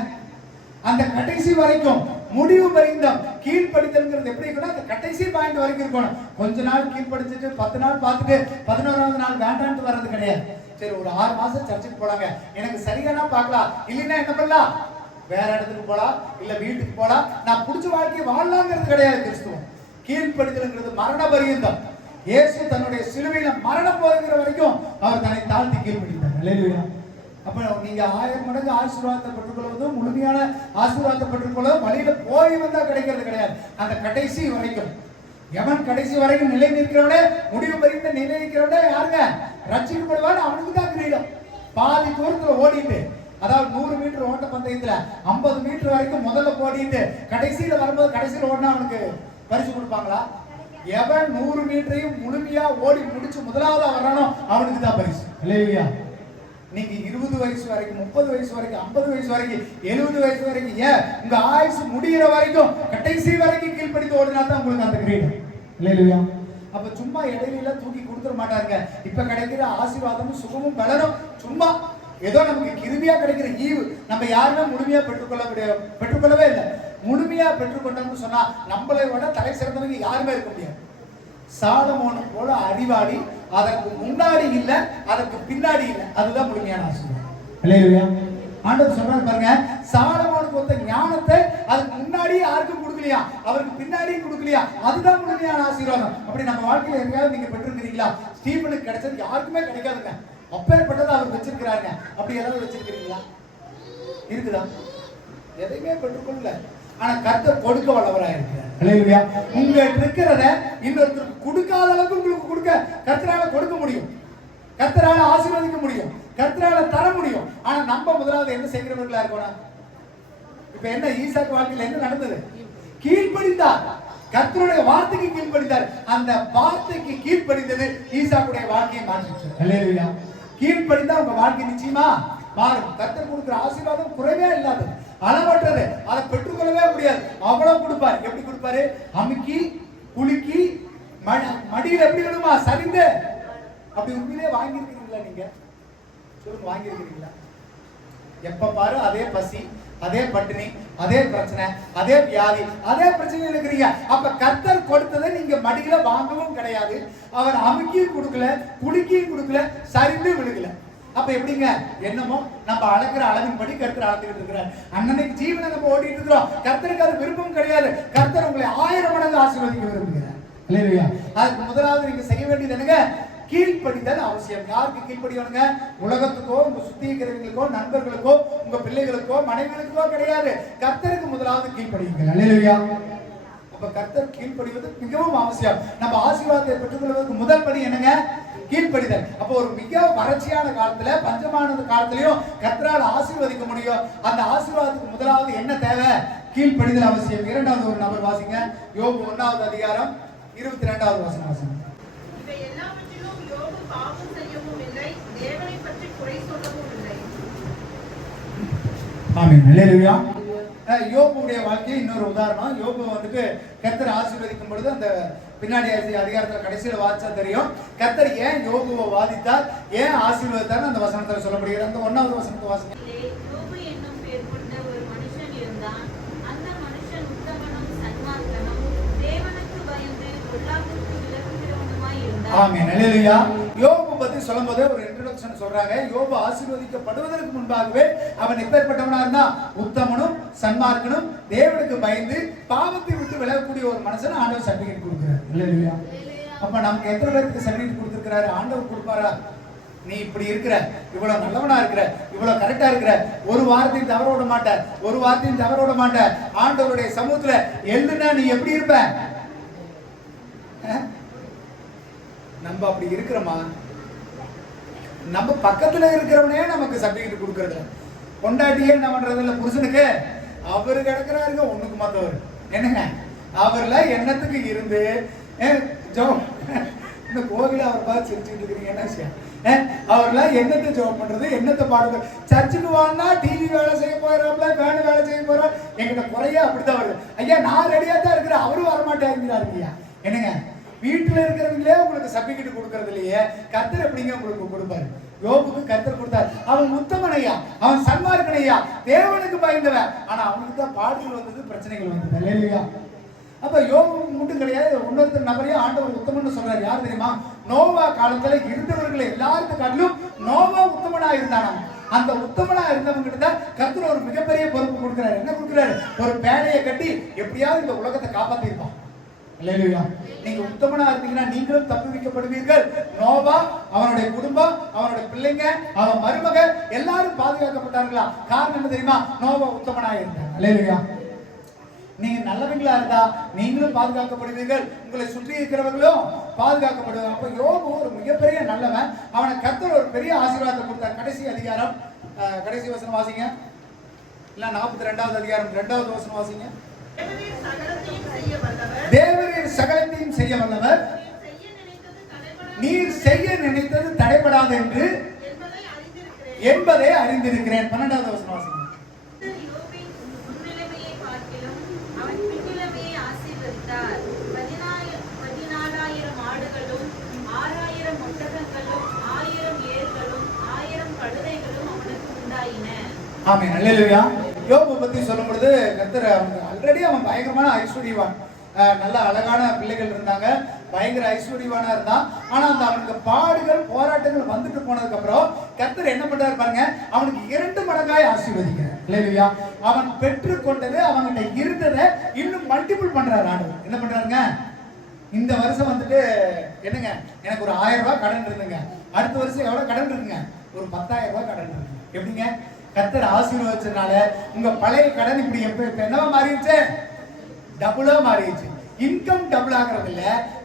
அந்த கடைசி வரைக்கும், முடிவு பரியந்தம் கீழ்ப்படிதல்ங்கிறது எப்படி இருக்கணும்? அந்த கடைசி பாயிண்ட் வரைக்கும் இருக்கணும். கொஞ்ச நாள் கீழ்ப்படிச்சுட்டு 10 நாள் பார்த்துட்டு 11வது நாள் வேண்டான்ட்டு வர்றது கிடையாது. சரி, ஒரு 6 மாசம் சர்ச்சுக்கு போலாங்க, எனக்கு சரியானா பார்க்கலாம், இல்லைன்னா என்ன பண்ணலாம், வேற இடத்துக்கு போலாம், இல்ல வீட்டுக்கு போலாம், நான் புடிச்ச வாழ்க்கையை வாழலாங்கிறது கிடையாது. கிறிஸ்துவம் கீழ்ப்படிதல்ங்கிறது மரண பரியந்தம். இயேசு தன்னுடைய சிலுவையில மரணம் போகிற வரைக்கும் அவர் தன்னை தாழ்த்தி கீழ்ப்படித்தார். அல்லேலூயா. அப்ப நீங்க 1000 மடங்கு ஆசீர்வாதத்தை பெற்றுக்கொள்வதும் முழுமையான ஆசீர்வாதத்தை பெற்றுக்கொள்வதும் வழியில போய் வந்தா கிடைக்கிறது கிடையாது. அந்த கடைசி வரைக்கும், எவன் கடைசி வரைக்கும் நிலை நிற்கிறவனே, முடிவு பறிந்த நிலை நிற்கிறவனே யாருங்க? ரட்சிக்கப்படுவான். அவனுக்கு தான் கிரீடம். பாதி தூரத்துல ஓடிட்டு, அதாவது 100 மீட்டர் ஓட்ட பந்தயத்துல 50 மீட்டர் வரைக்கும் முதல்ல ஓடிட்டு கடைசியில வரும்போது கடைசியில ஓடினா அவனுக்கு பரிசு கொடுப்பாங்களா? எவன் 100 மீட்டரையும் முழுமையா ஓடி முடிச்சு முதலாவதா வர்றானோ அவனுக்கு தான் பரிசு. அல்லேலூயா. நீங்க 20 வயசு வரைக்கும், 30 வயசு வரைக்கும், 50 வயசு வரைக்கும், 70 வயசு வரைக்கும், ஏன் உங்க ஆயுசு முடிகிற வரைக்கும் கடைசி வரைக்கும் கீழ்ப்படிந்து ஓடினா தான் உங்களுக்கு அந்த கிரீடம். இல்லையா? அப்ப சும்மா இடையில தூக்கி கொடுத்துட மாட்டாங்க. இப்ப கிடைக்கிற ஆசீர்வாதமும் சுகமும் பலனும் சும்மா ஏதோ நமக்கு கிருமியா கிடைக்கிற ஈவு. நம்ம யாருமே முழுமையா பெற்றுக்கொள்ளவே இல்லை. முழுமையா பெற்றுக்கொண்டோம்னு சொன்னா நம்மளை விட தலை சிறந்தவங்க யாருமே இருக்க முடியாது. சாலமோனை போல அறிவாளி அதற்கு முன்னாடி இல்ல, அதற்கு பின்னாடி இல்ல. அதுதான் முழுமையான ஆசீர்வாதம். அல்லேலூயா. ஆண்டவர் சொல்றாரு பாருங்க, சாலமோனுக்கு ஒத்த ஞானத்தை அதுக்கு முன்னாடி யாருக்கும் கொடுக்கலையா, அவருக்கு பின்னாடியும் கொடுக்கலையா. அதுதான் முழுமையான ஆசீர்வாதம். அப்படி நம்ம வாழ்க்கையில எங்கேயாவது நீங்க பெற்றிருக்கிறீங்களா? ஸ்டீபனுக்கு கிடைச்சது யாருக்குமே கிடைக்காதுங்க. அப்பேற்பட்டதை அவர் வச்சிருக்கிறாருங்க. அப்படி ஏதாவது வச்சிருக்கிறீங்களா? இருக்குதா? எதையுமே பெற்றுக்கொள்ள. ஆனா கர்த்தர் கொடுக்க வல்லவராக இருக்கிறார். அல்லேலூயா. உங்களுக்கு இருக்கிறத இன்னொருத்தருக்கு கொடுக்காத அளவுக்கு உங்களுக்கு கொடுக்க கர்த்தரால கொடுக்க முடியும், கர்த்தரால ஆசீர்வதிக்க முடியும், கர்த்தரால தர முடியும். ஆனா நம்ம முதலாவது என்ன செய்கிறவர்களா இருக்கணும்? இப்ப என்ன ஈசாக்கு வாழ்க்கையில என்ன நடந்தது? கீழ்ப்படிந்தார், கர்த்தருடைய வார்த்தைக்கு கீழ்ப்படிந்தார். அந்த வார்த்தைக்கு கீழ்ப்படிந்தது ஈசாக்குடைய வாழ்க்கையை மாற்றிச்சு. அல்லேலூயா. கீழ்ப்படிந்தா உங்க வாழ்க்கை நிச்சயமா மாறும். கர்த்தர் கொடுக்கிற ஆசீர்வாதம் குறைவே இல்லாதது, அளவற்றது. அதை பெற்றுக்கொள்ளவே முடியாது. அவ்வளவு கொடுப்பார். எப்படி கொடுப்பாரு? அமுக்கி குலுக்கி மடியில் எப்படி விடுமா சரிந்து. அப்படி உண்மையிலே வாங்கி இருக்கிறீங்களா? நீங்க சொல்லுங்க, வாங்கி இருக்கிறீங்களா? எப்ப பாரு அதே பசி, அதே பட்டினி, அதே பிரச்சனை, அதே வியாதி, அதே பிரச்சனை இருக்கிறீங்க. அப்ப கர்த்தர் கொடுத்ததை நீங்க மடியில வாங்கவும் கிடையாது. அவர் அமுக்கியும் கொடுக்கல, குலுக்கியும் கொடுக்கல, சரிந்து விழுகல. அப்ப எப்படிங்க? என்னமோ நம்ம அளக்கிற அளவின்படி கர்த்தர் அளந்துகிட்டு இருக்கிறார். அண்ணனுக்கு ஜீவனை நம்ம ஓடிட்டு இருக்கிறோம். கர்த்தருக்கு அது விருப்பம் கிடையாது. கர்த்தர் உங்களை 1000 மடங்கு ஆசீர்வதிக்க விரும்புகிறார். அல்லேலூயா. அதுக்கு முதலாவது நீங்க செய்ய வேண்டியது என்னங்க? கீழ்ப்படிதல் அவசியம். யாருக்கு கீழ்ப்படியணுங்க? உலகத்துக்கோ, உங்க சுத்தி இருக்கிறவங்களுக்கோ, நண்பர்களுக்கோ, உங்க பிள்ளைகளுக்கோ, மனைவிகளுக்கோ கிடையாது. கர்த்தருக்கு முதலாவது கீழ்ப்படியுங்கள். அல்லேலூயா. அப்ப கர்த்தர் கீழ்ப்படிவது மிகவும் அவசியம். நம்ம ஆசீர்வாதத்தை பெற்றுக்கொள்வதற்கு முதல் படி என்னங்க? கீழ்ப்படிதல். அப்போ ஒரு மிக வறட்சியான காலத்துல, பஞ்சமான காலத்திலையும் கர்த்தரால் ஆசீர்வதிக்க முடியும். அந்த ஆசீர்வாதத்துக்கு முதலாவது என்ன தேவை? கீழ்ப்படிதல் அவசியம். இரண்டாவது ஒரு நபர் வாசிங்க. யோபு 1வது அதிகாரம் 22வது வசனம் வாசிங்க. இவை எல்லாவற்றிலும் யோபு பாவம் செய்யவும் இல்லை, தேவனை பற்றி குறை சொல்லவும் இல்லை. ஆமென். அல்லேலூயா. யோபுடைய வாழ்க்கை இன்னொரு உதாரணம். யோபு வந்துட்டு கர்த்தர் ஆசீர்வதிக்கும் பொழுது அந்த பின்னாடி அதிகாரத்துல கடைசியில வாசிச்சா தெரியும். கர்த்தர் ஏன் யோபுவை வாதித்தார், ஏன் ஆசீர்வதித்தார் அந்த வசனத்துல சொல்லப்படுகிறது. அந்த 1வது வசனத்தை வாசிங்க. யோபு என்னும் பேர் கொண்ட ஒரு மனுஷன் இருந்தான். அந்த மனுஷன் உத்தமனும் சன்மார்க்கனும் தேவனுக்கு பயந்து பொல்லாப்புக்கு விலகுகிறவனுமாய் இருந்தான். ஆமென். அல்லேலூயா. யோபு பத்தி சொல்லும்போது ஒரு இன்ட்ரோடக்ஷன் சொல்றாங்க. யோபு ஆசீர்வதிக்கப்படுவதற்கு முன்பாகவே அவன் எப்பேற்பட்டவனா இருந்தா? உத்தமனும் சன்மார்க்கனும் தேவனுக்கு பயந்து பாவத்தை விட்டு விலகக்கூடிய ஒரு மனுஷன் ஆண்டவர் சர்டிபிகேட் கொடுக்கிறார். அல்லேலூயா. அப்ப நமக்கு எத்தனை பேருக்கு சர்டிபிகேட் கொடுத்திருக்கிறாரு? ஆண்டவர் கொடுப்பாரா? நீ இப்படி இருக்கிற, இவ்வளவு நல்லவனா இருக்கிற, இவ்வளவு கரெக்டா இருக்கிற, ஒரு வார்த்தையும் தவற விட மாட்ட, ஒரு வார்த்தையும் தவற விட மாட்ட, ஆண்டவருடைய சமூகத்துல எழுதுனா நீ எப்படி இருப்ப? நம்ம அப்படி இருக்கிறோமா? நம்ம பக்கத்துல இருக்கிறவனே நமக்கு சர்டிபிகேட் கொடுக்கறது. பொண்டாட்டியே என்ன பண்றது இல்ல, புருஷனுக்கு அவரு கிடக்குறாருங்க ஒண்ணுக்கு மாத்தவர். என்னங்க அவர்ல எண்ணத்துக்கு இருந்து இந்த கோவில அவர் பார்த்து சிரிச்சுட்டு இருக்கிறீங்க. என்ன விஷயம்? அவர்லாம் என்னத்தை ஜோப் பண்றது, என்னத்தை பாடுறது? சர்ச்சுக்கு வாங்கினா டிவி வேலை செய்ய போறாப்ல, ஃபேன் வேலை செய்ய போறோம். எங்கிட்ட குறைய அப்படித்தான் வருது. ஐயா நான் ரெடியா தான் இருக்கிறேன், அவரும் வரமாட்டேங்கிறாருங்கய்யா. என்னங்க வீட்டுல இருக்கிறவங்களே உங்களுக்கு சர்டிபிகேட் கொடுக்கறது இல்லையே, கர்த்தர் எப்படிங்க உங்களுக்கு கொடுப்பாரு? யோபுக்கு கர்த்தர் கொடுத்தார். அவன் உத்தமனையா, அவன் சன்மார்க்கனையா, தேவனுக்கு பயந்தவன். ஆனா அவனுக்கு தான் பாடுகள் வந்தது, பிரச்சனைகள் வந்தது. இல்லையா? அப்ப யோபு மட்டும் கிடையாது, இன்னொருத்தர் நபரையும் ஆண்டவர் உத்தமன்னு சொல்றாரு. யார் தெரியுமா? நோவா காலத்துல இருந்தவர்களை எல்லாருக்கும் காட்டிலும் நோவா உத்தமனா இருந்தானா. அந்த உத்தமனா இருந்தவங்க கிட்ட கர்த்தர் ஒரு மிகப்பெரிய பொறுப்பு கொடுக்கிறாரு. என்ன கொடுக்கிறாரு? ஒரு பேழையை கட்டி எப்படியாவது இந்த உலகத்தை காப்பாத்திருப்பான். அல்லேலூயா. நீங்க உத்தமனா இருந்தீங்கன்னா நீங்களும் தப்புவிக்கப்படுவீர்கள். நோவா, அவனுடைய குடும்பம், அவனுடைய பிள்ளைங்க, அவன் மருமக எல்லாரும் பாதுகாக்கப்பட்டார்களா? காரணம் என்ன தெரியுமா? நோவா உத்தமனா இருந்தார். அல்லேலூயா. நீங்க நல்லவங்களா இருந்தா நீங்களும் பாதுகாக்கப்படுவீர்கள், உங்களை சுற்றி இருக்கிறவர்களும் பாதுகாக்கப்படுவாங்க. அப்ப யோபு ஒரு மிகப்பெரிய நல்லவன். அவனை கர்த்தர் ஒரு பெரிய ஆசீர்வாதத்தை கொடுத்தார். கடைசி அதிகாரம், கடைசி வசனம் வாசிங்க. இல்ல 42வது அதிகாரம் 2வது வசனம் வாசிங்க. தேவரீர் சகலத்தையும் செய்ய வல்லவர், நீர் செய்ய நினைத்தது தடைபடாது என்று என்பதை அறிந்திருக்கிறேன். 12வது வசனம் வாசிங்க. அவன் பின்னிலைமையை ஆசீர்வதித்தார். 14,000 ஆடுகளும் 6,000 ஒட்டகங்களும் 1000 ஏர்களும் 1000 கழுதைகளும் அவனுக்கு உண்டாயின. ஆமென். அல்லேலூயா. யோபு பத்தி சொல்லும் பொழுது கர்த்தர் ஆல்ரெடி அவன் பயங்கரமான ஐஸ்வர்யவான், நல்ல அழகான பிள்ளைகள் இருந்தாங்க, பயங்கர ஐஸ்வர்யவானா இருந்தான். ஆனா அந்த அவனுக்கு பாடுகள் போராட்டங்கள் வந்துட்டு போனதுக்கு அப்புறம் கர்த்தர் என்ன பண்றாரு பாருங்க, அவனுக்கு 2 மடங்காய் ஆசீர்வதிக்கிறார். அல்லேலூயா. அவன் பெற்றுக்கொண்டது அவன்கிட்ட இருந்ததை இன்னும் மல்டிபிள் பண்றாரு ஆண்டவர். என்ன பண்றாருங்க, இந்த வருஷம் வந்துட்டு என்னங்க, எனக்கு ஒரு 1000 ரூபாய் கடன் இருந்துங்க, அடுத்த வருஷம் எவ்வளவு கடன் இருக்குங்க, ஒரு 10,000 ரூபாய் கடன் இருக்கு. எப்படிங்க, கர்த்தர் ஆசீர்வதிச்சதுனால உங்க பழைய கடன் இப்படி எப்ப என்னவா மாறிடுச்சு, டபுளா மாறிடுச்சு. இன்கம் டபுள் ஆகிறது இல்ல,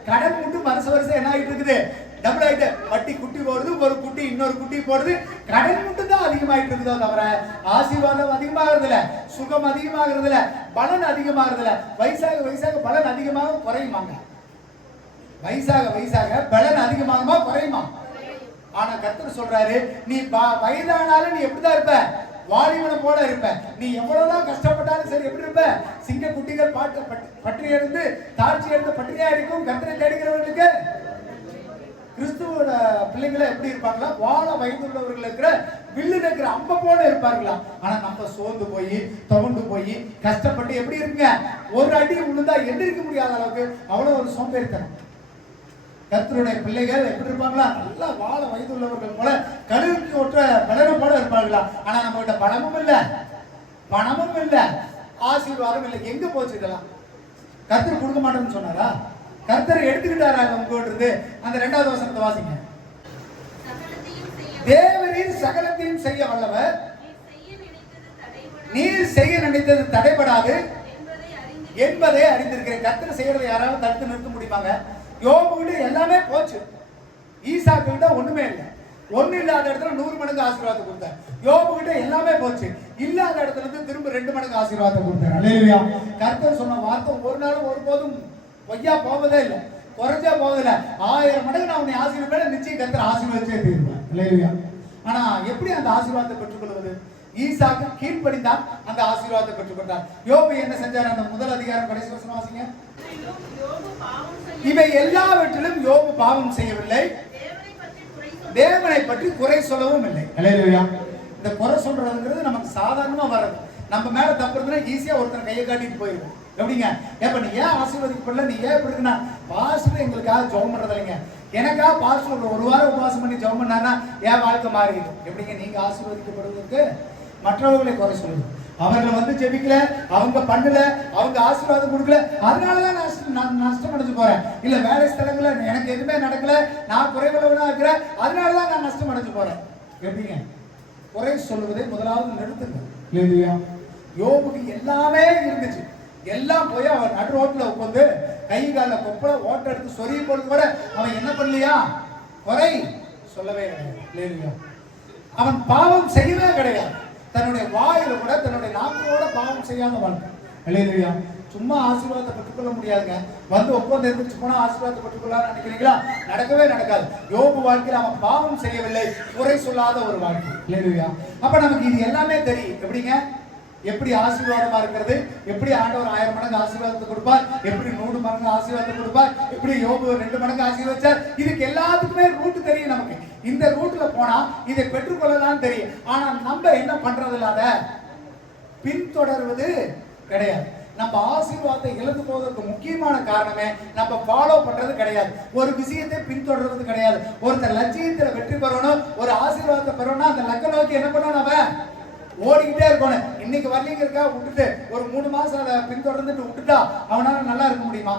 கடன் மட்டும் வருஷம் என்ன ஆயிட்டு இருக்குது, டபுள் ஆயிட்டு. வட்டி குட்டி போடுது, ஒரு குட்டி இன்னொரு குட்டி போடுது, கடன் மட்டும் தான் அதிகமாயிட்டு இருக்குதோ தவிர ஆசீர்வாதம் அதிகமாகிறது இல்ல, சுகம் அதிகமாகிறது இல்ல, பலன் அதிகமாகிறது இல்ல. வயசாக பலன் அதிகமாக குறையுமாங்க, வயசாக பலன் அதிகமாகுமா குறையுமா? ஆனா கர்த்தர் சொல்றாரு, நீ வயதானாலும் நீ எப்படிதான் இருப்ப, வாலிபனை போல இருப்ப. நீ எவ்வளவுதான் கஷ்டப்பட்டாலும் சரி எப்படி இருப்ப, சிங்க குட்டிகள் பற்றி எடுத்து தாழ்ச்சி எடுத்து பற்றியா இருக்கும். கர்த்தரை தேடுகிறவர்களுக்கு, கிறிஸ்துவோட பிள்ளைங்களை எப்படி இருப்பாங்களா, வாழ வயதுள்ளவர்கள் இருக்கிற வில்லு இருக்கிற அம்ப போல இருப்பார்களா. ஆனா நம்ம சோர்ந்து போய் துவண்டு போய் கஷ்டப்பட்டு எப்படி இருக்குங்க, ஒரு அடி உழுந்தா எந்திரிக்க முடியாத அளவுக்கு அவ்வளவு ஒரு சோம்பேறித்தனம். கர்த்தருடைய பிள்ளைகள் எப்படி இருப்பாங்களா, நல்லா வாழ வயதுள்ளவர்கள் போல கழுவுக்கு ஒற்ற பலனும் போல இருப்பார்களா. ஆனா நம்ம கிட்ட பணமும் இல்ல, பணமும் இல்ல, ஆசீர்வாதம் இல்லை. எங்க போச்சு இதெல்லாம்? கர்த்தர் கொடுக்க மாட்டேன்னு சொன்னாரா? கர்த்தர் எடுத்துக்கிட்டாரா உங்ககிட்ட இருந்து? அந்த 2வது வசனத்தை வாசிங்க. தேவரீர் சகலத்தையும் செய்ய வல்லவர், நீர் செய்ய நினைத்தது தடைபடாது என்பதை அறிந்திருக்கிறேன். கர்த்தர் செய்யறதை யாராலும் தடுத்து நிறுத்த முடியுமாங்க? யோபு கிட்ட எல்லாமே போச்சு, ஈசாக்கு கிட்ட ஒண்ணுமே இல்லை. ஒண்ணு இல்லாத இடத்துல 100 மடங்கு ஆசீர்வாதம் கொடுத்தார். யோபு கிட்ட எல்லாமே போச்சு, இல்லாத இடத்துல இருந்து திரும்ப 2 மடங்கு ஆசீர்வாதம் கொடுத்தார். அல்லேலூயா. கர்த்தர் சொன்ன வார்த்தை ஒரு நாளும் ஒருபோதும் பொய்யா போவதே இல்லை, குறைஞ்சா போவதில்லை. 1000 மடங்கு நான் உன்னை ஆசீர்வாதம் நிச்சயம் கர்த்தர் ஆசீர்வதிச்சே தீருவேன். அல்லேலூயா. ஆனா எப்படி அந்த ஆசீர்வாதத்தை பெற்றுக்கொள்வது? ஈசாக்கு கீழ்ப்படிந்தான், அந்த ஆசீர்வாதத்தை பெற்றுக்கொண்டார். யோபு என்ன செஞ்சார்? அந்த 1 அதிகாரம் கடைசி வசனம் வாசிங்க. இவை எல்லாவற்றிலும் யோபு பாவம் செய்யவில்லை, தேவனை பற்றி குறை சொல்லவும் இல்லை. அல்லேலூயா. இந்த குறை சொல்றதுங்கிறது நமக்கு சாதாரணமா வர்றது. நம்ம மேல தப்பு இருந்தா ஈஸியா ஒருத்தர் கையை காட்டிட்டு போயிடும். எப்படிங்க, ஏப்ப நீ ஏன் ஆசீர்வதிக்கப்படல, நீ ஏன் இப்படி இருக்குன்னா, பாஸ்டர் எங்களுக்காக ஜெபம் பண்றது இல்லைங்க, எனக்கா பாஸ்டர் ஒரு வாரம் உபவாசம் பண்ணி ஜெபம் பண்ணாருன்னா என் வாழ்க்கை மாறிடும். எப்படிங்க நீங்க ஆசீர்வதிக்கப்படுவதற்கு மற்றவர்களை குறை சொல்லுது? அவர்கள் வந்து ஜெபிக்கல, அவங்க பண்ணல, அவங்க ஆசீர்வாதம் கொடுக்கல, அதனாலதான் நான் நஷ்டம் அடைஞ்சு போறேன். இல்ல வேலை ஸ்தலங்கள எனக்கு எதுவுமே நடக்கல, நான் குறைவுள்ளவனா இருக்கிறேன், அதனாலதான் நான் நஷ்டம் அடைஞ்சு போறேன். எப்படிங்க குறை சொல்லுவதை முதலாவது நிறுத்துங்க. இல்லையா? யோபுக்கு எல்லாமே இருந்துச்சு, எல்லாம் போய் அவன் நடு ரோட்ல உட்காந்து கை கால கொப்பள ஓட்ட எடுத்து சொரிய பொழுது கூட அவன் என்ன பண்ணலையா, குறை சொல்லவே கிடையாது. அவன் பாவம் செய்யவே கிடையாது, தன்னுடைய வாயில கூட தன்னுடைய நாக்கோட பாவம் செய்யாத வாழ்க்கை. அல்லேலூயா. சும்மா ஆசீர்வாதத்தை பெற்றுக்கொள்ள முடியாதுங்க. வந்து உட்கார்ந்து எந்திரிச்சு போனா ஆசீர்வாதத்தை பெற்றுக்கொள்ளலாம்னு நினைக்கிறீங்களா? நடக்கவே நடக்காது. யோபு வாழ்க்கையில் அவன் பாவம் செய்யவில்லை, குறை சொல்லாத ஒரு வாழ்க்கை. அல்லேலூயா. அப்ப நமக்கு இது எல்லாமே தெரியும். எப்படிங்க, எப்படி ஆசீர்வாதமா இருக்கிறது, எப்படி ஆண்டவர் 1000 மடங்கு ஆசீர்வாதத்தை கொடுப்பார், எப்படி 100 மடங்கு ஆசீர்வாதத்தை கொடுப்பார், எப்படி யோபு 2 மடங்கு ஆசீர்வதிச்சார். இதுக்கு எல்லாத்துக்குமே ரூட் தெரியும் நமக்கு. இந்த ரூட்ல போனா இதை பெற்றுக்கொள்ளலாம் தெரியும். ஆனா நம்ம என்ன பண்றது இல்லாத பின்தொடர்வது கிடையாது. நம்ம ஆசீர்வாதத்தை இழந்து போவதற்கு முக்கியமான காரணமே நம்ம ஃபாலோ பண்றது கிடையாது, ஒரு விஷயத்தை பின்தொடர்வது கிடையாது. ஒருத்தர் லட்சியத்துல வெற்றி பெறணும், ஒரு ஆசீர்வாதத்தை பெறணும்னா அந்த லக்க நோக்கி என்ன பண்ணணும், நம்ம ஓடிக்கிட்டே இருக்கணும். இன்னைக்கு வரலீங்க விட்டுட்டு ஒரு 3 மாசம் அதை பின்தொடர்ந்துட்டு விட்டுட்டா அவனால நல்லா இருக்க முடியுமா?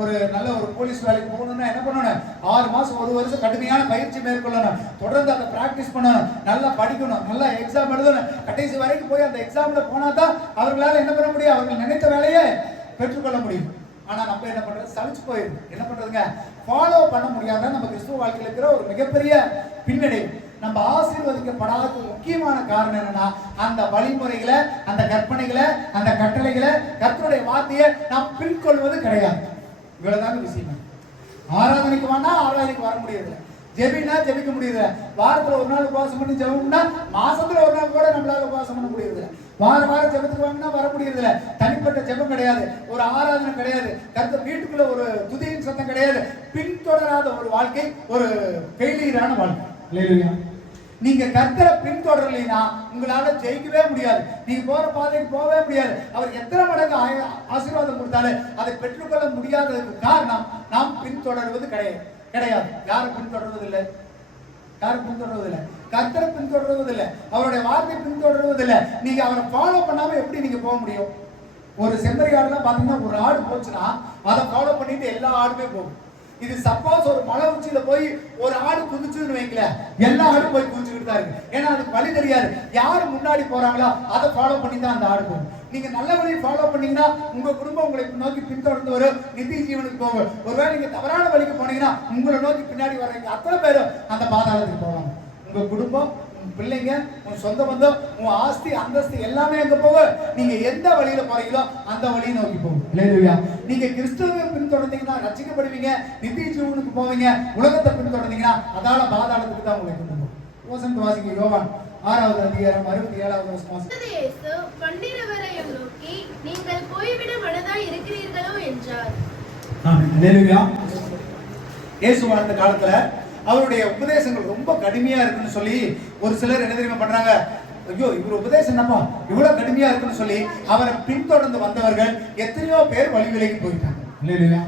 ஒரு நல்ல ஒரு போலீஸ் வேலைக்கு போகணும்னா என்ன பண்ணணும், 6 மாசம் 1 வருஷம் கடுமையான பயிற்சி மேற்கொள்ளணும், தொடர்ந்து அதை பிராக்டிஸ் பண்ணணும், நல்லா படிக்கணும், நல்லா எக்ஸாம் எழுதணும், கடைசி வரைக்கும் போய் அந்த எக்ஸாம்ல போனா தான் அவர்களால என்ன பண்ண முடியும், அவர்கள் நினைத்த வேலையை பெற்றுக்கொள்ள முடியும். ஆனா நம்ம என்ன பண்றது, சலிச்சு போயிருக்கு. என்ன பண்றதுங்க, ஃபாலோ பண்ண முடியாத நம்ம கிறிஸ்துவ வாழ்க்கையில் இருக்கிற ஒரு மிகப்பெரிய பின்னடைவு. நம்ம ஆசீர்வதிக்கப்படாத முக்கியமான காரணம் என்னன்னா, அந்த வழிமுறைகளை, அந்த கற்பனைகளை, அந்த கட்டளைகளை, கர்த்தருடைய வார்த்தையை நாம் பின்கொள்வது கிடையாது. இவ்வளவுதாங்க விஷயம். ஆராதனைக்கு வேணா ஆராதனைக்கு வர முடியல, ஜெபினா ஜெபிக்க முடியுது, வாரத்துல ஒரு நாள் உபவாசம் பண்ணி ஜெபம்னா மாசத்துல ஒரு நாள் கூட நம்மளால உபவாசம் பண்ண முடியுது, வாரம் ஜெபத்துக்கு வாங்கினா வர முடியுது. தனிப்பட்ட ஜெபம் கிடையாது, ஒரு ஆராதனை கிடையாது, கர்த்தர் வீட்டுக்குள்ள ஒரு துதியின் சத்தம் கிடையாது. பின்தொடராத ஒரு வாழ்க்கை ஒரு ஃபெயிலியரான வாழ்க்கை. இல்லையா? நீங்க கர்த்தரை பின்தொடரலைன்னா உங்களால ஜெயிக்கவே முடியாது. நீங்க போற பாதைக்கு போகவே முடியாது. அவர் எத்தனை மடங்கு ஆசீர்வாதம் கொடுத்தாலும் அதை பெற்றுக்கொள்ள முடியாததுக்கு காரணம் நாம் பின்தொடர்வது கிடையாது. யாரும் பின்தொடர்வதில்லை. யாரும் பின்தொடர்வதில்லை. கர்த்தரை பின்தொடர்வதில்லை. அவருடைய வார்த்தை பின்தொடர்வதில்லை. நீங்க அவரை ஃபாலோ பண்ணாம எப்படி நீங்க போக முடியும்? ஒரு செம்மறி ஆடுலாம் பாத்தீங்கன்னா ஒரு ஆடு போச்சுன்னா அதை ஃபாலோ பண்ணிட்டு எல்லா ஆடுமே போகும். இது சப்போஸ் ஒரு மலை உச்சியில போய் ஒரு ஆடு குதிச்சுன்னு வைங்களேன், எல்லா ஆடும் போய் குதிச்சுக்கிட்டு தான் இருக்கு. ஏன்னா அதுக்கு வழி தெரியாது. யாரு முன்னாடி போறாங்களோ அதை ஃபாலோ பண்ணி தான் அந்த ஆடு போகும். நீங்க நல்ல வழியை ஃபாலோ பண்ணீங்கன்னா உங்க குடும்பம் உங்களை நோக்கி பின்தொடர்ந்து வரும், நித்திய ஜீவனுக்கு போகும். ஒருவேளை நீங்க தவறான வழிக்கு போனீங்கன்னா உங்களை நோக்கி பின்னாடி வர்றீங்க அத்தனை பேரும் அந்த பாதாளத்துக்கு போவாங்க. உங்க குடும்பம், பிள்ளைங்க, உன் சொந்த பந்தம், உன் ஆஸ்தி அந்தஸ்து எல்லாமே எங்க போக, நீங்க எந்த வழியில போறீங்களோ அந்த வழியை நோக்கி போகும். இல்லையா? நீங்க கிறிஸ்துவை பின்தொடர்ந்தீங்கன்னா ரட்சிக்கப்படுவீங்க, நித்திய ஜீவனுக்கு போவீங்க. உலகத்தை பின்தொடர்ந்தீங்கன்னா அதால பாதாளத்துக்கு தான் உங்களை கொண்டு போகும். வசனத்தை வாசிங்க. யோவான் 6வது அதிகாரம் 67வது வசனம். இயேசு 12வரையும் நோக்கி, நீங்கள் போய்விட மனதாய் இருக்கிறீர்களோ என்றார். ஆமென். அல்லேலூயா. இயேசு வாழ்ந்த காலத்துல அவருடைய உபதேசங்கள் ரொம்ப கடுமையா இருக்குன்னு சொல்லி ஒரு சிலர் என்ன தெரியுமா பண்றாங்க? ஐயோ இவர் உபதேசம் என்னப்பா இவ்வளவு கடுமையா இருக்குன்னு சொல்லி அவரை பின்தொடர்ந்து வந்தவர்கள் எத்தனையோ பேர் வழி விலகி போயிட்டாங்க. இல்லையா?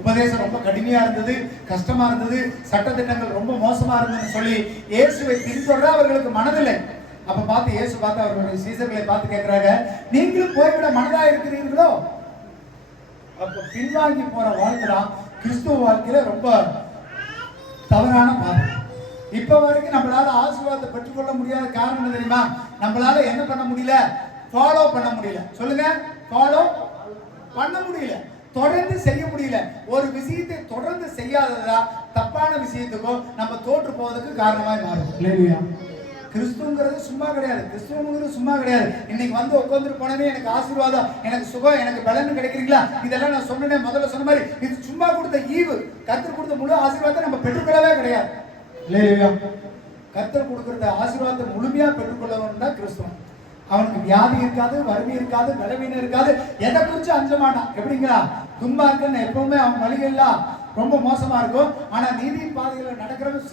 உபதேசம் ரொம்ப கடுமையா இருந்தது, கஷ்டமா இருந்தது, சட்டத்திட்டங்கள் ரொம்ப மோசமா இருந்ததுன்னு சொல்லி இயேசுவை பின்தொடர அவர்களுக்கு மனதில்லை. அப்ப பார்த்து இயேசு பார்த்து அவர்களுடைய சீசர்களை பார்த்து கேட்கிறாங்க, நீங்களும் போய்விட மனதா இருக்கிறீர்களோ? அப்ப பின்வாங்கி போற வாழ்க்கை தான் கிறிஸ்துவ வாழ்க்கையில ரொம்ப தவறான பாதை. இப்ப வரைக்கும் நம்மளால ஆசீர்வாதத்தை பெற்றுக்கொள்ள முடியாத காரணம் என்ன தெரியுமா? நம்மளால என்ன பண்ண முடியல? ஃபாலோ பண்ண முடியல. சொல்லுங்க, ஃபாலோ பண்ண முடியல, தொடர்ந்து செய்ய முடியல. ஒரு விஷயத்தை தொடர்ந்து செய்யாததா தப்பான விஷயத்துக்கும் நம்ம தோற்று போவதற்கு காரணமாய் மாறும். இல்லையா? கிறிஸ்துங்கிறது சும்மா கிடையாது. கிறிஸ்துவங்கிறது சும்மா கிடையாது. இன்னைக்கு வந்து உட்கார்ந்து போனவே எனக்கு ஆசீர்வாதம், எனக்கு சுகம், எனக்கு பலன் கிடைக்கிறீங்களா? இதெல்லாம் நான் சொன்னேன் முதல்ல சொன்ன மாதிரி, இது சும்மா கொடுத்த ஈவு. கர்த்தர் கொடுத்த முழு ஆசீர்வாதத்தை நம்ம பெற்றுக்கொள்ளவே கிடையாது. இல்லையா? கர்த்தர் கொடுக்கிற ஆசீர்வாதத்தை முழுமையா பெற்றுக்கொள்ளவன் தான் கிறிஸ்துவன். அவனுக்கு வியாதி இருக்காது, வறுமை இருக்காது, பலவீனம் இருக்காது, எதை குறிச்சு அஞ்ச மாட்டான். எப்படிங்களா? துன்பா இருக்குன்னு எப்பவுமே அவன் வழிகள்லாம் ரொம்ப மோசமா இருக்கும். ஆனா நீதியின் பாதையில நடக்கிறவன்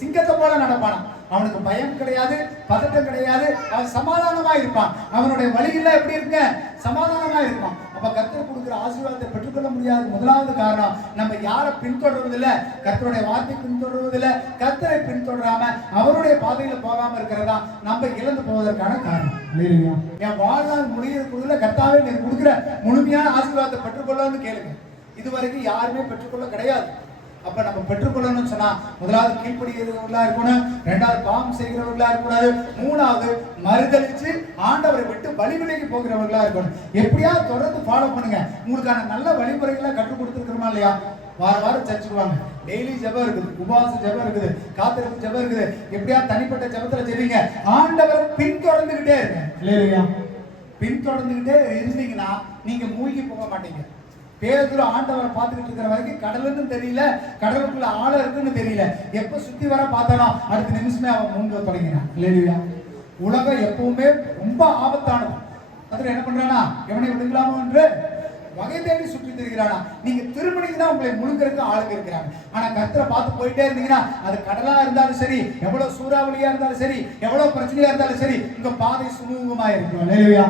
சிங்கத்தை போல நடப்பானா. அவனுக்கு பயம் கிடையாது, பதட்டம் கிடையாது, அவன் சமாதானமா இருப்பான். அவனுடைய வழிகள்லாம் எப்படி இருக்கு? சமாதானமா இருப்பான். அப்ப கர்த்தர் கொடுக்கிற ஆசீர்வாதத்தை பெற்றுக்கொள்ள முடியாத முதலாவது காரணம் நம்ம யாரை பின்தொடர்வதில்லை, கர்த்தருடைய வார்த்தை பின்தொடர்வதில்லை, கர்த்தரை பின்தொடராம அவருடைய பாதையில போகாம இருக்கிறதா நம்ம இழந்து போவதற்கான காரணம். என் வாழ்நாள் முடியறதுக்குள்ள கர்த்தாவே நீ கொடுக்கிற முழுமையான ஆசீர்வாதத்தை பெற்றுக்கொள்ளணும்னு கேளுங்க. இதுவரைக்கும் யாருமே பெற்றுக்கொள்ள கிடையாது. அப்ப நம்ம பெற்றுக்கொள்ளணும்னு சொன்னா முதலாவது கீழ்ப்படிகிறவர்களா இருக்கணும், இரண்டாவது பாவம் செய்கிறவர்களா இருக்கக்கூடாது, மூணாவது மறுதலிச்சு ஆண்டவரை விட்டு வழி விலகி போகிறவர்களா இருக்கணும். எப்படியா தொடர்ந்து ஃபாலோ பண்ணுங்க. உங்களுக்கான நல்ல வழிமுறைகளை கற்றுக் கொடுத்துருக்கிறோமா இல்லையா? வாரம் சர்ச்சுக்கு வாங்க, டெய்லி ஜெபம் இருக்குது, உபவாச ஜெபம் இருக்குது, காத்திருப்பு ஜெபம் இருக்குது. எப்படியா தனிப்பட்ட ஜெபத்துல ஜெபிங்க. ஆண்டவரை பின்தொடர்ந்துகிட்டே இருங்க. இல்லையா? பின்தொடர்ந்துகிட்டே இருந்தீங்கன்னா நீங்க மூழ்கி போக மாட்டீங்க. பேதுரு ஆண்டவரை பார்த்துக்கிட்டு இருக்கிற வரைக்கும் கடலுன்னு தெரியல, கடலுக்குள்ள ஆழ இருக்குன்னு தெரியல. எப்ப சுத்தி வர பார்த்தானோ அடுத்த நிமிஷமே அவன் முன்பு தொடங்கினான். இல்லையா? உலகம் எப்பவுமே ரொம்ப ஆபத்தானது. அதுல என்ன பண்றானா, எவனை விடுங்களாமோ என்று வகை தேடி சுற்றி திரிகிறானா. நீங்க திருமணிக்கு உங்களை முழுக்கிறதுக்கு ஆளுங்க இருக்கிறாங்க. ஆனா கர்த்தரை பார்த்து போயிட்டே இருந்தீங்கன்னா அது கடலா இருந்தாலும் சரி, எவ்வளவு சூறாவளியா இருந்தாலும் சரி, எவ்வளவு பிரச்சனையா இருந்தாலும் சரி, உங்க பாதை சுமூகமா இருக்கும். இல்லையா?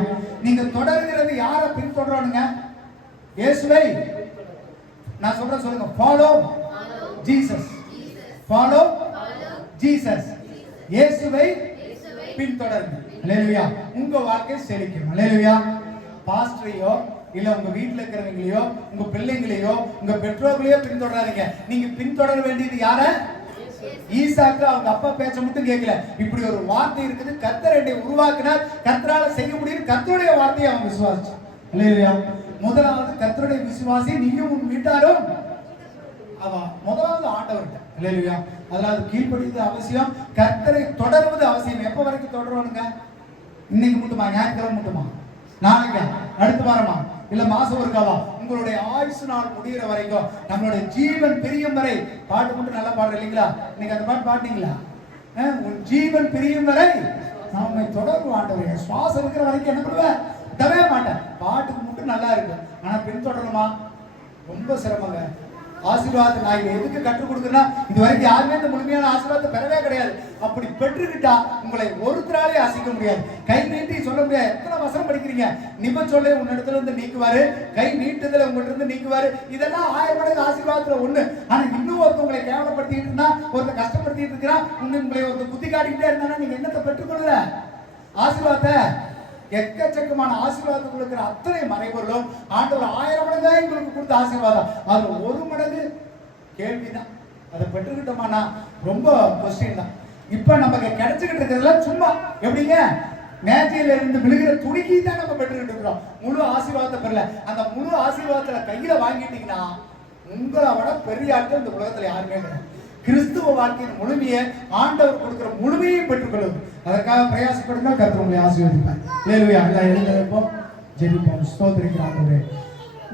நீங்க தொடர்கிறது யாரை பின்தொடரணுங்க? இயேசுவை. நான் சொல்றேன் சொல்லுங்க, ஃபாலோ ஜீசஸ். Follow Jesus. இயேசுவை பின்தொடருங்க. அல்லேலூயா. உங்க வாழ்க்கை செழிக்கும். அல்லேலூயா. பாஸ்டரையோ இல்ல உங்க வீட்டுல இருக்கிறவங்களையோ உங்க பிள்ளைங்களையோ உங்க பெற்றோர்களையோ பின்தொடராதீங்க. நீங்க பின்தொடர வேண்டியது யார? ஈசாக்கு அவங்க அப்பா பேச்ச மட்டும் கேட்கல. இப்படி ஒரு வார்த்தை இருக்குது, கர்த்தர் என்னை உருவாக்கினார், கர்த்தரால செய்ய முடியும், கர்த்தருடைய வார்த்தையை அவன் விசுவாசிச்சு. அல்லேலூயா. முதலாவது கர்த்தருடைய விசுவாசி நீயும் உன் வீட்டாரும். அவன் முதலாவது ஆண்டவர்கிட்ட. அல்லேலூயா. அதனால கீழ்ப்படிவது அவசியம், கர்த்தரை தொடர்வது அவசியம். எப்ப வரைக்கும் தொடருவானுங்க? இன்னைக்கு மட்டுமா? ஞாயிற்றுக்கிழமை மட்டுமா? நாளைக்கா? அடுத்த வாரமா? இல்ல மாசம் ஒருக்காவா? உங்களுடைய ஆயுசு நாள் முடிகிற வரைக்கும், நம்மளுடைய ஜீவன் பிரியும் வரை. பாட்டு மட்டும் நல்லா பாடுற இல்லைங்களா? இன்னைக்கு அந்த பாட்டு பாட்டீங்களா? உன் ஜீவன் பிரியும் வரை நாம தொடர்பு ஆண்டவரே. சுவாசம் இருக்கிற வரைக்கும் என்ன பண்ணுவேன்? விடவே மாட்டேன். பாட்டுக்கு மட்டும் நல்லா இருக்கு, ஆனா பின்தொடரணுமா? ரொம்ப சிரமங்க. ஆசீர்வாதத்தை நான் இதை எதுக்கு கற்றுக் கொடுக்குறேன்னா, இது வரைக்கும் யாருமே இந்த முழுமையான ஆசீர்வாதத்தை பெறவே கிடையாது. அப்படி பெற்றுக்கிட்டா உங்களை ஒருத்தராலே அசைக்க முடியாது. கை நீட்டி சொல்ல முடியாது. எத்தனை வசனம் படிக்கிறீங்க? நிப சொல்ல உன்னிடத்துல இருந்து நீக்குவாரு, கை நீட்டுதல உங்கள்கிட்ட இருந்து நீக்குவாரு. இதெல்லாம் 1000 மடங்கு ஆசீர்வாதத்துல ஒண்ணு. ஆனா இன்னும் ஒருத்தவங்களை கேவலப்படுத்திட்டு இருந்தா, ஒருத்தர் கஷ்டப்படுத்திட்டு இருக்கிறான், உங்களை ஒருத்தர் குத்தி காட்டிக்கிட்டே இருந்தானா நீங்க என்னத்தை பெற்றுக்கொள்ளல? ஆசீர்வாதத்தை எக்கச்சக்கமான ஆசீர்வாதம் கொடுக்கிற அத்தனை மறைபொருளும் ஆண்டவர் 1000 மடங்காக எங்களுக்கு கொடுத்த ஆசீர்வாதம். அது 1 மடங்கு கேள்விதான். அதை பெற்றுக்கிட்டோமானா ரொம்ப கொஸ்டின் தான். இப்ப நமக்கு கிடைச்சுக்கிட்டு இருக்கிறதுல சும்மா எப்படிங்க மேஜையில இருந்து விழுகிற துணிக்கி தான் நம்ம பெற்றுக்கிட்டு இருக்கிறோம். முழு ஆசீர்வாதத்தை பெறல. அந்த முழு ஆசீர்வாதத்துல கையில வாங்கிட்டீங்கன்னா உங்களை விட பெரிய ஆட்கள் இந்த உலகத்துல யாருமே கிடையாது. கிறிஸ்துவ வாழ்க்கையின் முழுமையை ஆண்டவர் கொடுக்கிற முழுமையை பெற்றுக்கொள்வது. அதற்காக பிரயாசப்படுங்கள். கர்த்தர் உங்களை ஆசீர்வதிப்பார். அல்லேலூயா. எல்லாம் எழுந்திருப்போம், ஜெபிப்போம். ஸ்தோத்திரிக்கிறோம் ஆண்டவரே.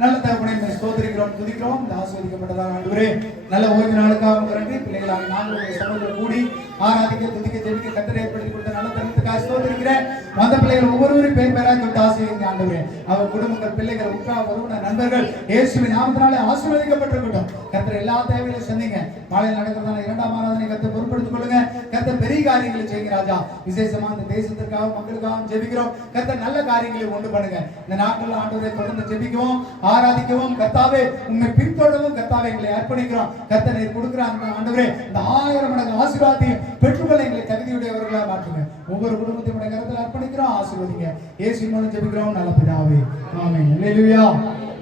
நல்ல தகப்பனே ஸ்தோத்திரிக்கிறோம், துதிக்கிறோம். இந்த ஆசீர்வதிக்கப்பட்டதாக ஆண்டவரே நல்ல ஓய்வு நாளுக்காக நன்றி. பிள்ளைகளாக நாங்கள் சமூகத்தில் கூடி ஆராதிக்க, துதிக்க, ஜெபிக்க கர்த்தர் ஏற்படுத்தி கொடுத்த நல்ல தருணத்துக்காக ஸ்தோத்திரிக்கிறேன். வந்த பிள்ளைகள் ஒவ்வொருவரும் பேர் பேராக தொட்டு ஆசீர்வதிங்க ஆண்டவரே. அவர் குடும்பங்கள், பிள்ளைகள், உற்றார், உறவினர், நண்பர்கள் இயேசுவின் நாமத்தினாலே ஆசீர்வதிக்கப்பட்டிருக்கட்டும். கர்த்தர் எல்லா தேவைகளையும் சந்திங்க. மாலையில் நடக்கிறதான 2ஆம் ஆராதனை கர்த்தர் பொறுப்படுத்திக் கொள்ளுங்க. கர்த்தர் பெரிய காரியங்களை செய்யுங்க ராஜா. விசேஷமா இந்த தேசத்திற்காக, மக்களுக்காக ஜெபிக்கிறோம். கர்த்தர் நல்ல காரியங்களை உண்டு பண்ணுங்க. இந்த நாட்கள் ஆண்டவரை தொடர்ந்து ஜெபிக்கவும், ஆராதிக்கவும், கர்த்தாவே உண்மை பின்தொடரவும் கர்த்தாவே எங்களை அர்ப்பணிக்கிறோம். கர்த்தர் நீர் கொடுக்கிற அந்த ஆண்டவரே இந்த 1000 மடங்கு ஆசீர்வாதத்தையும் பெற்றுக்கொள்ள எங்களை தகுதியுடையவர்களாக மாற்றுங்க. ஒவ்வொரு குடும்பத்தையும் கருத்தில் அர்ப்பணிக்கிறோம். ஆசீர்வதிங்க. இயேசுவின் மூலம் ஜெபிக்கிறோம் நல்ல பிதாவே. ஆமென். அல்லேலூயா.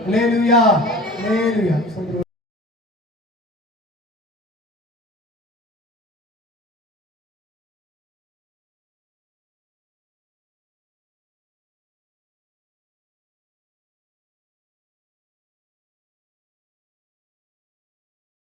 அல்லேலூயா. அல்லேலூயா.